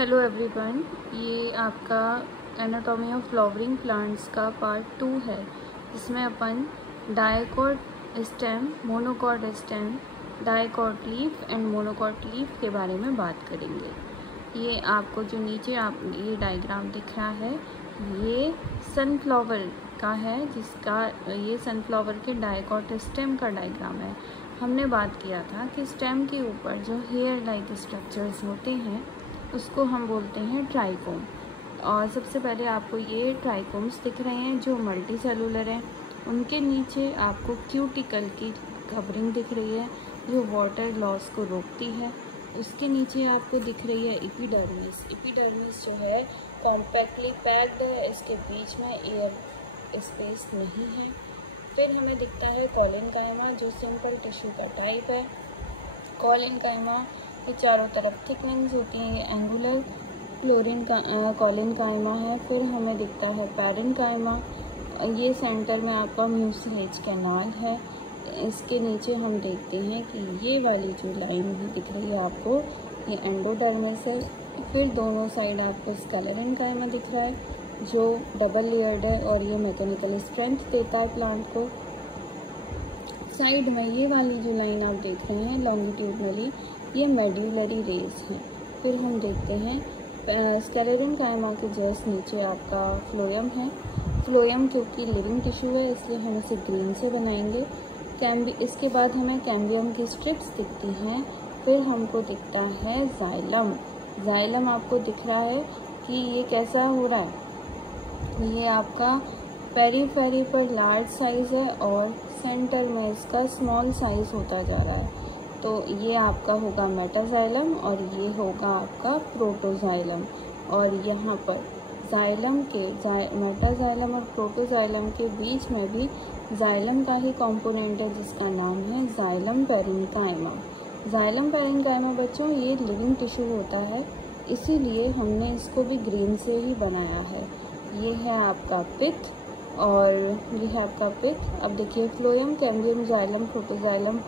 Hello everyone, ये आपका anatomy of flowering plants का पार्ट 2 है। इसमें अपन dicot stem, monocot stem, dicot leaf and monocot leaf के बारे में बात करेंगे। ये आपको जो नीचे ये डायग्राम दिख रहा है, ये सनफ्लावर का है, जिसका ये सनफ्लावर के डायकॉट स्टेम का डायग्राम है। हमने बात किया था कि स्टेम के ऊपर जो हेयर लाइक स्ट्रक्चर्स होते हैं उसको हम बोलते हैं ट्राइकोम। और सबसे पहले आपको ये ट्राइकोम्स दिख रहे हैं जो मल्टी सेलुलर हैं। उनके नीचे आपको क्यूटिकल की कवरिंग दिख रही है जो वाटर लॉस को रोकती है। उसके नीचे आपको दिख रही है एपिडर्मिस। एपिडर्मिस जो है कॉम्पैक्टली पैक्ड है, इसके बीच में एयर स्पेस नहीं है। फिर हमें दिखता है कॉलिनकाइमा जो सिंपल टिश्यू का टाइप है। कॉलिनकाइमा के चारों तरफ थिकनिंग्स होती हैं, ये एंगुलर कॉलिनकाइमा है। फिर हमें दिखता है पैरेन्काइमा, ये सेंटर में आपका म्यूसिलेज कैनाल है। इसके नीचे हम देखते हैं कि ये वाली जो लाइन भी दिख रही है आपको, ये एंडोडर्मिस है। फिर दोनों साइड आपको स्केलेरेन्काइमा दिख रहा है जो डबल लेयर्ड है और ये मैकेनिकल स्ट्रेंथ देता है प्लांट को। साइड में ये वाली जो लाइन आप देख रहे हैं लॉन्गिट्यूडनली, ये मेड्यूलरी रेज है। फिर हम देखते हैं स्केलेरेन्काइमा के जस्ट नीचे आपका फ्लोएम है। फ्लोएम क्योंकि लिविंग टिश्यू है इसलिए हम इसे ग्रीन से बनाएंगे। इसके बाद हमें कैम्बियम की स्ट्रिप्स दिखती हैं। फिर हमको दिखता है जाइलम। जाइलम आपको दिख रहा है कि ये कैसा हो रहा है, ये आपका पेरीफेरी पर लार्ज साइज़ है और सेंटर में इसका स्मॉल साइज़ होता जा रहा है। तो ये आपका होगा मेटाजाइलम और ये होगा आपका प्रोटोजाइलम। और यहाँ पर जाइलम के मेटाजाइलम और प्रोटोजाइलम के बीच में भी जाइलम का ही कंपोनेंट है जिसका नाम है जाइलम पेरेन्काइमा। जाइलम पेरेन्काइमा बच्चों ये लिविंग टिश्यू होता है, इसीलिए हमने इसको भी ग्रीन से ही बनाया है। ये है आपका पिथ और ये है आपका पिथ। अब देखिए phloem, cambium, xylem, protoxylem,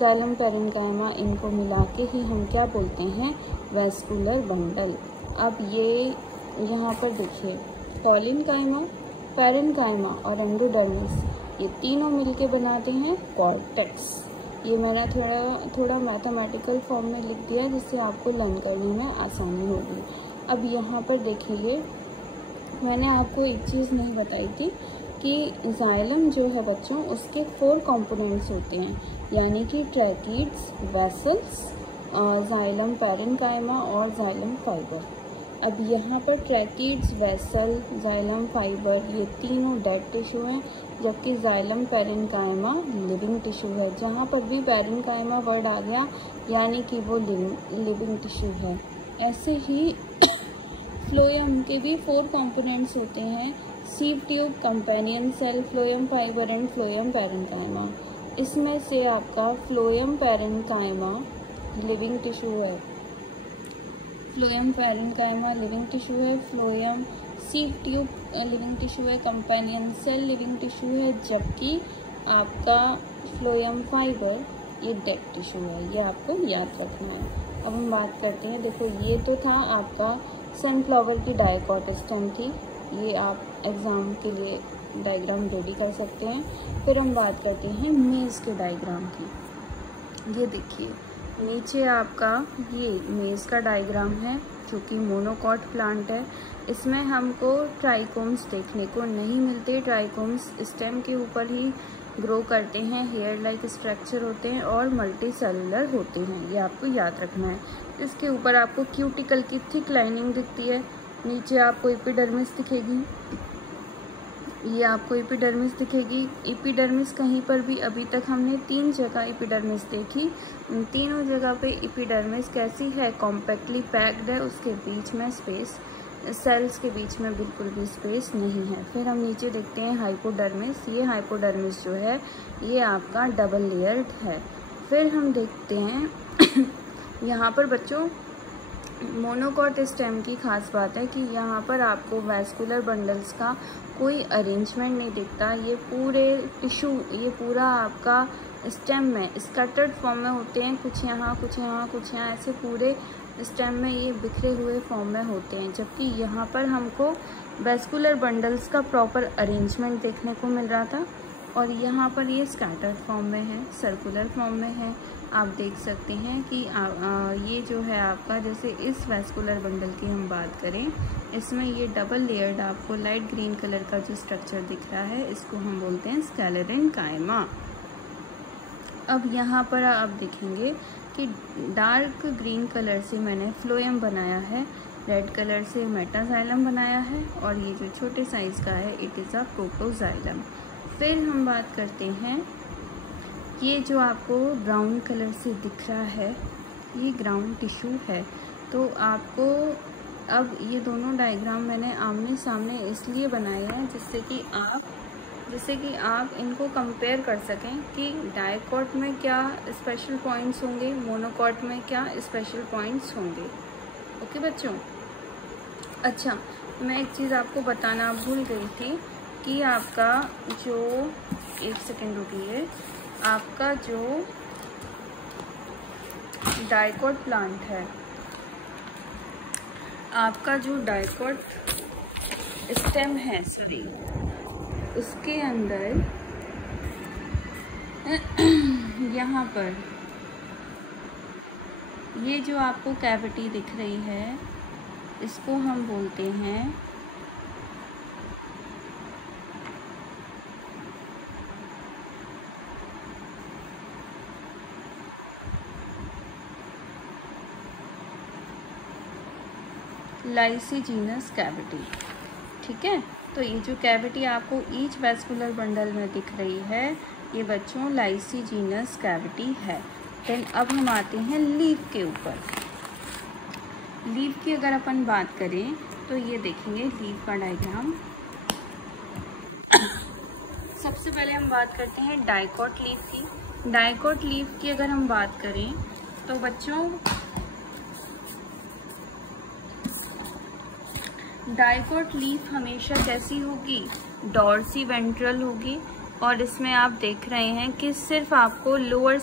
xylem parenchyma, इनको मिला के ही हम क्या बोलते हैं, वैस्कुलर बंडल। अब ये यहाँ पर देखिए कॉलिनकाइमा, पेरेन्काइमा और एंडोडर्मिस, ये तीनों मिलके बनाते हैं कॉर्टेक्स। ये मैंने थोड़ा मैथमेटिकल फॉर्म में लिख दिया जिससे आपको लर्न करने में आसानी होगी। अब यहाँ पर देखिए मैंने आपको एक चीज़ नहीं बताई थी कि जाइलम जो है बच्चों उसके 4 कंपोनेंट्स होते हैं, यानी कि ट्रैकीड्स, वेसल्स, जाइलम पेरेन्काइमा और जाइलम फाइबर। अब यहाँ पर ट्रैकीड्स, वेसल, जाइलम फाइबर ये तीनों डेड टिश्यू हैं, जबकि जाइलम पेरेन्काइमा लिविंग टिश्यू है। जहाँ पर भी पेरेन्काइमा वर्ड आ गया यानी कि वो लिविंग टिश्यू है। ऐसे ही फ्लोएम के भी 4 कंपोनेंट्स होते हैं, sieve tube, companion cell, phloem fibre and phloem parenchyma. इसमें से आपका फ्लोएम पेरेन्काइमा लिविंग टिश्यू है, फ्लोएम पेरेन्काइमा लिविंग टिश्यू है, phloem sieve tube living tissue है, कंपेनियन सेल लिविंग टिश्यू है, जबकि आपका फ्लोएम फाइबर ये डेड टिश्यू है। ये आपको याद रखना है। अब हम बात करते हैं, देखो ये तो था आपका सनफ्लावर की डायकॉट स्टेम की, ये आप एग्ज़ाम के लिए डायग्राम रेडी कर सकते हैं। फिर हम बात करते हैं मेज़ के डायग्राम की। ये देखिए नीचे आपका ये मेज़ का डायग्राम है जो कि मोनोकॉट प्लांट है। इसमें हमको ट्राइकोम्स देखने को नहीं मिलते। ट्राइकोम्स स्टेम के ऊपर ही ग्रो करते हैं, हेयर लाइक स्ट्रक्चर होते हैं और मल्टी सेलुलर होते हैं, ये आपको याद रखना है। इसके ऊपर आपको क्यूटिकल की थिक लाइनिंग दिखती है, नीचे आपको एपिडर्मिस दिखेगी, ये आपको एपिडर्मिस दिखेगी। एपिडर्मिस कहीं पर भी अभी तक हमने 3 जगह एपिडर्मिस देखी, इन तीनों जगह पे एपिडर्मिस कैसी है, कॉम्पैक्टली पैक्ड है, उसके बीच में स्पेस, सेल्स के बीच में बिल्कुल भी स्पेस नहीं है। फिर हम नीचे देखते हैं हाइपोडर्मिस। ये हाइपोडर्मिस जो है ये आपका डबल लेयर्ड है। फिर हम देखते हैं यहाँ पर बच्चों मोनोकॉट स्टेम की खास बात है कि यहाँ पर आपको वैस्कुलर बंडल्स का कोई अरेंजमेंट नहीं दिखता। ये पूरे टिश्यू, ये पूरा आपका स्टेम में स्कैटर्ड फॉर्म में होते हैं, कुछ यहाँ कुछ यहाँ कुछ यहाँ, ऐसे पूरे स्टेम में ये बिखरे हुए फॉर्म में होते हैं, जबकि यहाँ पर हमको वैस्कुलर बंडल्स का प्रॉपर अरेंजमेंट देखने को मिल रहा था। और यहाँ पर ये स्कैटर्ड फॉर्म में है, सर्कुलर फॉर्म में है। आप देख सकते हैं कि ये जो है आपका, जैसे इस वैस्कुलर बंडल की हम बात करें, इसमें ये डबल लेयर्ड आपको लाइट ग्रीन कलर का जो स्ट्रक्चर दिख रहा है, इसको हम बोलते हैं स्क्लेरेन्काइमा। अब यहाँ पर आप देखेंगे कि डार्क ग्रीन कलर से मैंने फ्लोएम बनाया है, रेड कलर से मेटाजाइलम बनाया है, और ये जो छोटे साइज़ का है इट इज़ अ प्रोटोजाइलम। फिर हम बात करते हैं, ये जो आपको ब्राउन कलर से दिख रहा है ये ग्राउंड टिश्यू है। तो आपको अब ये दोनों डायग्राम मैंने आमने सामने इसलिए बनाए हैं जिससे कि आप इनको कंपेयर कर सकें कि डाइकॉट में क्या स्पेशल पॉइंट्स होंगे, मोनोकॉट में क्या स्पेशल पॉइंट्स होंगे। ओके बच्चों। अच्छा, मैं एक चीज़ आपको बताना भूल गई थी कि आपका जो, एक सेकेंड रुकिए, आपका जो डाइकॉट प्लांट है, आपका जो डाइकॉट स्टेम है, सॉरी, उसके अंदर यहाँ पर ये जो आपको कैविटी दिख रही है, इसको हम बोलते हैं लाइसिजीनस कैविटी। ठीक है, तो ये जो कैविटी आपको ईच वैस्कुलर बंडल में दिख रही है, ये बच्चों लाइसिजीनस कैविटी है। देन अब हम आते हैं लीफ के ऊपर। लीफ की अगर अपन बात करें तो ये देखेंगे लीफ का डायग्राम। सबसे पहले हम बात करते हैं डाइकॉट लीफ की। डाइकॉट लीफ की अगर हम बात करें तो बच्चों डाइकॉट लीफ हमेशा कैसी होगी, डॉर्सी वेंट्रल होगी। और इसमें आप देख रहे हैं कि सिर्फ आपको लोअर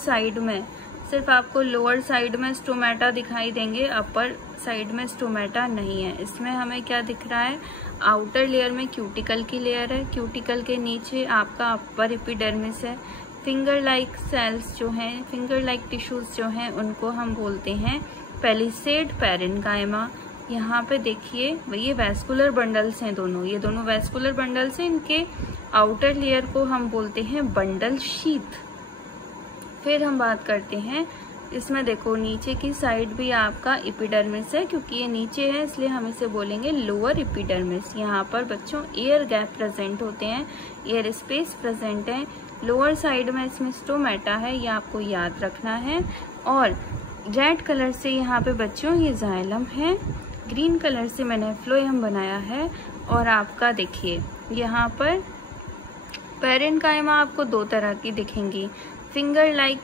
साइड में स्टोमेटा दिखाई देंगे, अपर साइड में स्टोमेटा नहीं है। इसमें हमें क्या दिख रहा है, आउटर लेयर में क्यूटिकल की लेयर है, क्यूटिकल के नीचे आपका अपर एपिडर्मिस है। फिंगर लाइक सेल्स जो हैं, फिंगर लाइक टिश्यूज जो हैं, उनको हम बोलते हैं पेलिसेड पैरेन्काइमा। यहाँ पे देखिए ये वैस्कुलर बंडल्स हैं दोनों, ये दोनों वैस्कुलर बंडल्स हैं। इनके आउटर लेयर को हम बोलते हैं बंडल शीथ। फिर हम बात करते हैं, इसमें देखो नीचे की साइड भी आपका एपिडर्मिस है, क्योंकि ये नीचे है इसलिए हम इसे बोलेंगे लोअर एपिडर्मिस। यहाँ पर बच्चों एयर गैप प्रेजेंट होते हैं, एयर स्पेस प्रेजेंट है। लोअर साइड में इसमें स्टोमेटा है, ये आपको याद रखना है। और रेड कलर से यहाँ पे बच्चों ये जाइलम है, ग्रीन कलर से मैंने फ्लोएम बनाया है। और आपका देखिए यहाँ पर पैरेन्काइमा आपको दो तरह की दिखेंगी। फिंगर लाइक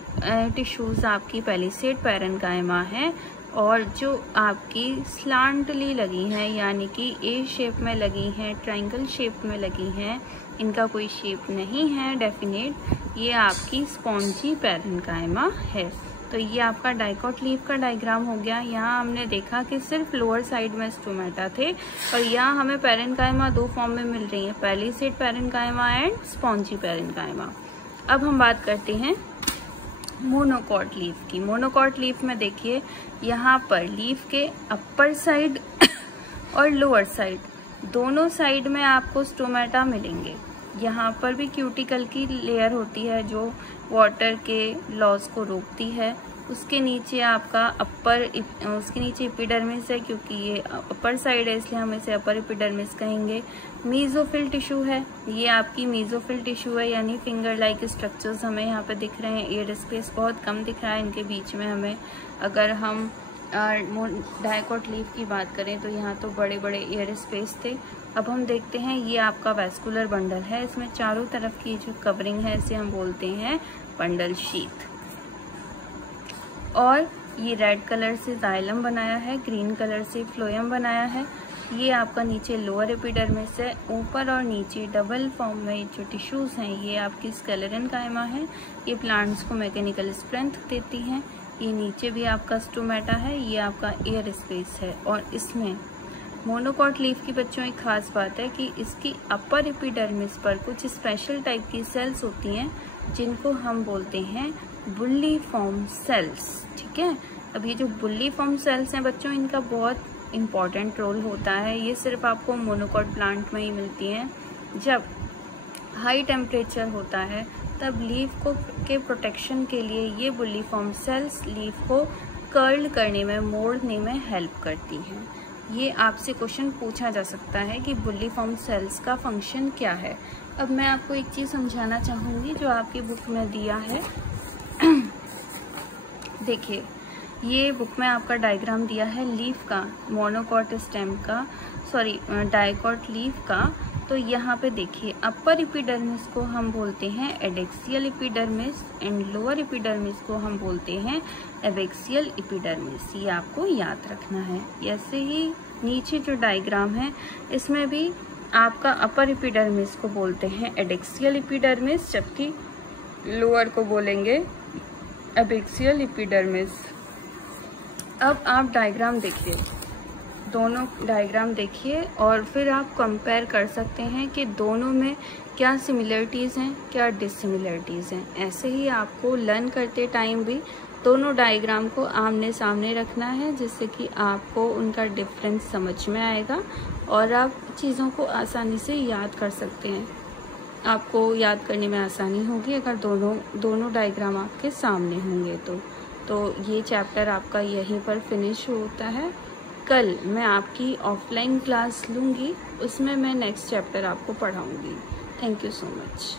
टिश्यूज आपकी पेलिसेड पैरेन्काइमा है, और जो आपकी स्लांटली लगी हैं, यानी कि ए शेप में लगी हैं, ट्रायंगल शेप में लगी हैं, इनका कोई शेप नहीं है डेफिनेट, ये आपकी स्पॉन्जी पैरेन्काइमा है। तो ये आपका डाइकॉट लीफ का डायग्राम हो गया। यहाँ हमने देखा कि सिर्फ लोअर साइड में स्टोमेटा थे, और यहाँ हमें पैरेन्काइमा दो फॉर्म में मिल रही है, palisade parenchyma and spongy parenchyma. अब हम बात करते हैं मोनोकॉट लीफ की। मोनोकॉट लीफ में देखिए यहाँ पर लीफ के अपर साइड और लोअर साइड दोनों साइड में आपको स्टोमेटा मिलेंगे। यहाँ पर भी क्यूटिकल की लेयर होती है जो वाटर के लॉस को रोकती है। उसके नीचे आपका उसके नीचे एपिडर्मिस है, क्योंकि ये अपर साइड है इसलिए हम इसे अपर एपिडर्मिस कहेंगे। मीजोफिल टिश्यू है, ये आपकी मीजोफिल टिश्यू है, यानी फिंगर लाइक स्ट्रक्चर्स हमें यहाँ पे दिख रहे हैं। एयर स्पेस बहुत कम दिख रहा है इनके बीच में हमें। अगर हम डाइकॉट लीफ की बात करें तो यहाँ तो बड़े बड़े एयर स्पेस थे। अब हम देखते हैं ये आपका वैस्कुलर बंडल है, इसमें चारों तरफ की जो कवरिंग है इसे हम बोलते हैं बंडल शीथ। और ये रेड कलर से जाइलम बनाया है, ग्रीन कलर से फ्लोएम बनाया है। ये आपका नीचे लोअर एपिडर्मिस है, ऊपर और नीचे डबल फॉर्म में जो टिश्यूज हैं ये आपकी स्क्लेरेन्काइमा है। ये प्लांट्स को मैकेनिकल स्ट्रेंथ देती हैं। ये नीचे भी आपका स्टोमेटा है, ये आपका एयर स्पेस है। और इसमें मोनोकॉट लीफ की बच्चों एक खास बात है कि इसकी अपर एपिडर्मिस पर कुछ स्पेशल टाइप की सेल्स होती हैं जिनको हम बोलते हैं बुल्लीफॉर्म सेल्स। ठीक है, अब ये जो बुल्लीफॉर्म सेल्स हैं बच्चों, इनका बहुत इम्पॉर्टेंट रोल होता है। ये सिर्फ आपको मोनोकॉट प्लांट में ही मिलती हैं। जब हाई टेम्परेचर होता है तब लीफ को के प्रोटेक्शन के लिए ये बुल्लीफॉर्म सेल्स लीफ को कर्ल करने में, मोड़ने में हेल्प करती हैं। ये आपसे क्वेश्चन पूछा जा सकता है कि बुल्लीफॉर्म सेल्स का फंक्शन क्या है। अब मैं आपको एक चीज़ समझाना चाहूँगी जो आपकी बुक में दिया है। देखिए, ये बुक में आपका डायग्राम दिया है लीफ का, मोनोकॉट स्टेम का, सॉरी डाइकॉट लीफ का। तो यहाँ पे देखिए, अपर एपिडर्मिस को हम बोलते हैं adaxial epidermis and lower epidermis को हम बोलते हैं एबेक्सियल एपिडर्मिस। ये आपको याद रखना है। ऐसे ही नीचे जो डायग्राम है इसमें भी आपका अपर एपिडर्मिस को बोलते हैं एडेक्सियल एपिडर्मिस, जबकि लोअर को बोलेंगे एबेक्सियल एपिडर्मिस। अब आप डायग्राम देखिए, दोनों डायग्राम देखिए और फिर आप कंपेयर कर सकते हैं कि दोनों में क्या सिमिलरिटीज़ हैं, क्या डिससिमिलरिटीज़ हैं। ऐसे ही आपको लर्न करते टाइम भी दोनों डायग्राम को आमने सामने रखना है, जिससे कि आपको उनका डिफरेंस समझ में आएगा और आप चीज़ों को आसानी से याद कर सकते हैं। आपको याद करने में आसानी होगी अगर दोनों डायग्राम आपके सामने होंगे तो ये चैप्टर आपका यहीं पर फिनिश होता है। कल मैं आपकी ऑफलाइन क्लास लूँगी, उसमें मैं नेक्स्ट चैप्टर आपको पढ़ाऊँगी। Thank you so much.